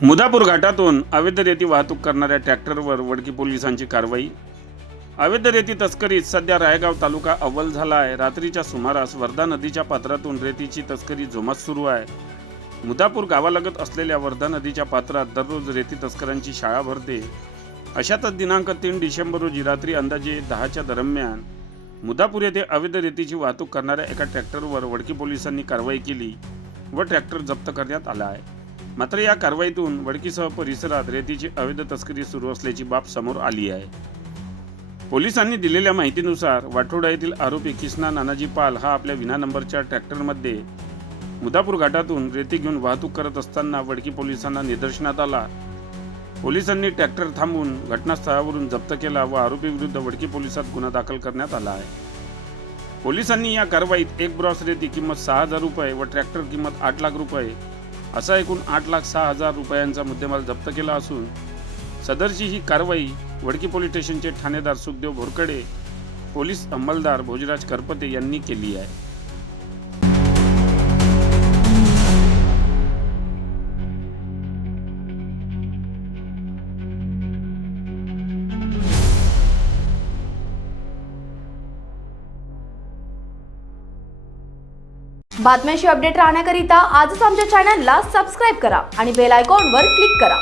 मुदापूर घाटातून अवैध रेती वाहतूक करणाऱ्या ट्रॅक्टरवर वडकी पोलिसांची कारवाई। अवैध रेती तस्करीत सध्या रायगाव तालुका अव्वल झाला आहे। रात्रीच्या सुमारास वर्धा नदीच्या पात्रातून रेतीची तस्करी जोमात सुरू आहे। मुदापूर गावालगत असलेल्या वर्धा नदीच्या पात्रात दररोज रेती तस्करांची शाळा भरते। अशातच दिनांक 3 डिसेंबर रोजी रात्री अंदाजे 10च्या दरम्यान मुदापूर येथे अवैध रेतीची वाहतूक करणाऱ्या एका ट्रॅक्टरवर वडकी पोलिसांनी कारवाई केली व ट्रॅक्टर जप्त करण्यात आला आहे। मात्र या कारवाईतून वडकीसह परिसरात रेतीची अवैध तस्करी सुरू असल्याची बाब समोर आली आहे। पोलिसांनी दिलेल्या माहितीनुसार वाठोडा येथील आरोपी किसना नानाजी पाल हा आपल्या विना नंबरच्या ट्रॅक्टरमध्ये मुदापूर घाटातून रेती घेऊन वाहतूक करत असताना वडकी पोलिसांना निदर्शनात आला। पोलिसांनी ट्रॅक्टर थांबवून घटनास्थळावरून जप्त केला व आरोपी विरुद्ध वडकी पोलिसात गुन्हा दाखल करण्यात आला आहे। पोलिसांनी या कारवाईत एक ब्रॉस रेती किंमत 6,000 रुपये व ट्रॅक्टर किंमत 8 लाख रुपये असा एकूण 8,06,000 रुपयांचा मुद्देमाल जप्त केला असून सदरची ही कारवाई वडकी पोलीस स्टेशनचे ठाणेदार सुखदेव भोरकडे, पोलीस अंमलदार भोजराज करपते यांनी केली आहे। बातम्यांशी अपडेट राहण्याकरिता आजच आमच्या चॅनलला सबस्क्राईब करा आणि बेल आयकॉनवर क्लिक करा।